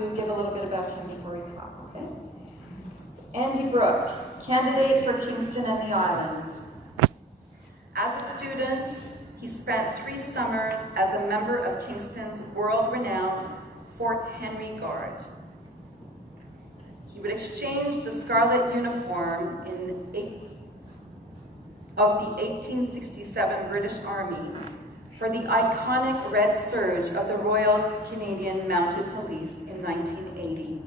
Give a little bit about him before we talk, okay? Andy Brooke, candidate for Kingston and the Islands. As a student, he spent 3 summers as a member of Kingston's world-renowned Fort Henry Guard. He would exchange the scarlet uniform of the 1867 British Army for the iconic red serge of the Royal Canadian Mounted Police in 1980.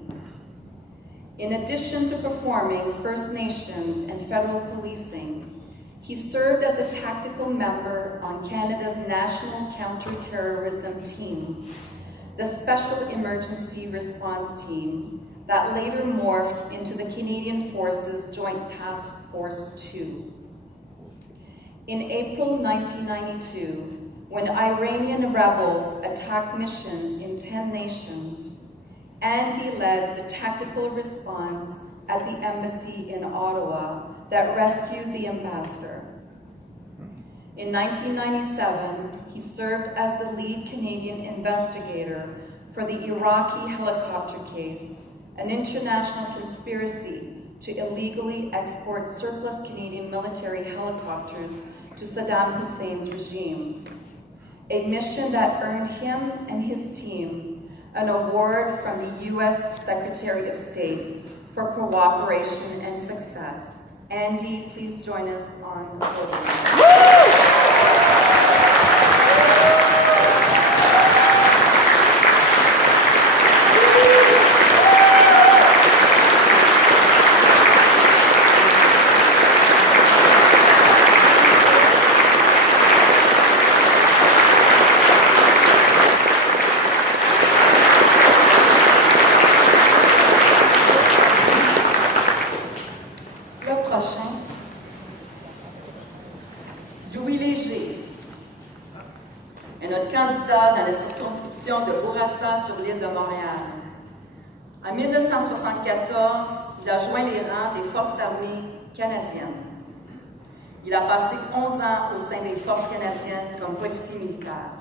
In addition to performing First Nations and federal policing, he served as a tactical member on Canada's National Counter-Terrorism Team, the Special Emergency Response Team that later morphed into the Canadian Forces Joint Task Force 2. In April 1992, when Iranian rebels attacked missions in 10 nations, Andy led the tactical response at the embassy in Ottawa that rescued the ambassador. In 1997, he served as the lead Canadian investigator for the Iraqi helicopter case, an international conspiracy to illegally export surplus Canadian military helicopters to Saddam Hussein's regime, a mission that earned him and his team an award from the U.S. Secretary of State for cooperation and success. Andy, please join us on the podium. Sur l'île de Montréal. En 1974, il a joint les rangs des Forces armées canadiennes. Il a passé 11 ans au sein des Forces canadiennes comme policier militaire.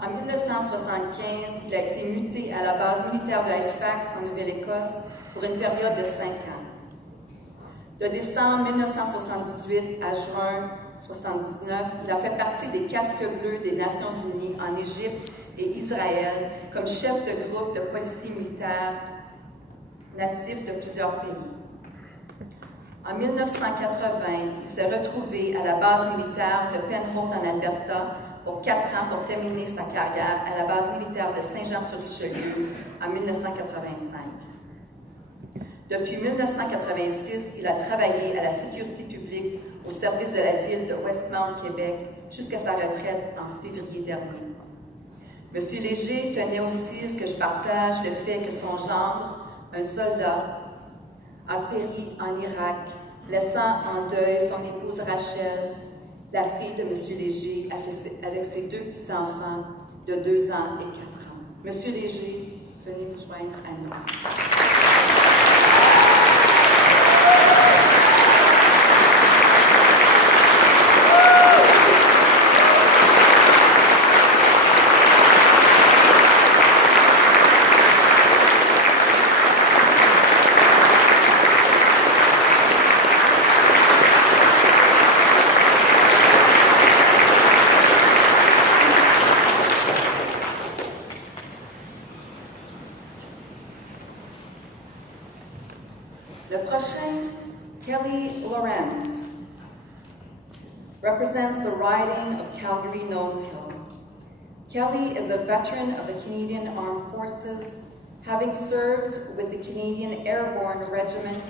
En 1975, il a été muté à la base militaire de Halifax, en Nouvelle-Écosse, pour une période de 5 ans. De décembre 1978 à juin 1979, il a fait partie des casques bleus des Nations unies en Égypte et Israël comme chef de groupe de policiers militaires natifs de plusieurs pays. En 1980, il s'est retrouvé à la base militaire de Penhold en Alberta pour 4 ans pour terminer sa carrière à la base militaire de Saint-Jean-sur-Richelieu en 1985. Depuis 1986, il a travaillé à la sécurité publique au service de la ville de Westmount, Québec, jusqu'à sa retraite en février dernier. Monsieur Léger tenait aussi à ce que je partage le fait que son gendre, un soldat, a péri en Irak, laissant en deuil son épouse Rachel, la fille de Monsieur Léger, avec ses 2 petits-enfants de 2 ans et 4 ans. Monsieur Léger, venez vous joindre à nous. Represents the riding of Calgary Nose Hill. Kelly is a veteran of the Canadian Armed Forces, having served with the Canadian Airborne Regiment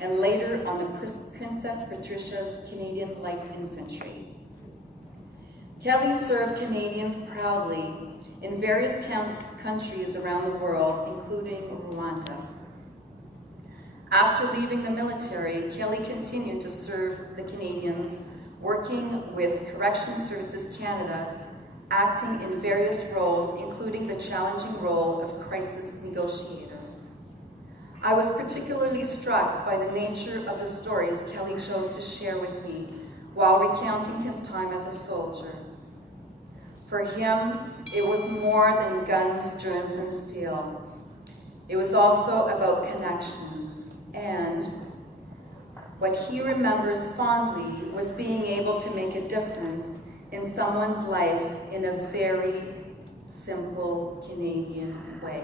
and later on the Princess Patricia's Canadian Light Infantry. Kelly served Canadians proudly in various countries around the world, including Rwanda. After leaving the military, Kelly continued to serve the Canadians, working with Correctional Services Canada, acting in various roles, including the challenging role of crisis negotiator. I was particularly struck by the nature of the stories Kelly chose to share with me while recounting his time as a soldier. For him, it was more than guns, germs, and steel. It was also about connections, and what he remembers fondly was being able to make a difference in someone's life in a very simple Canadian way.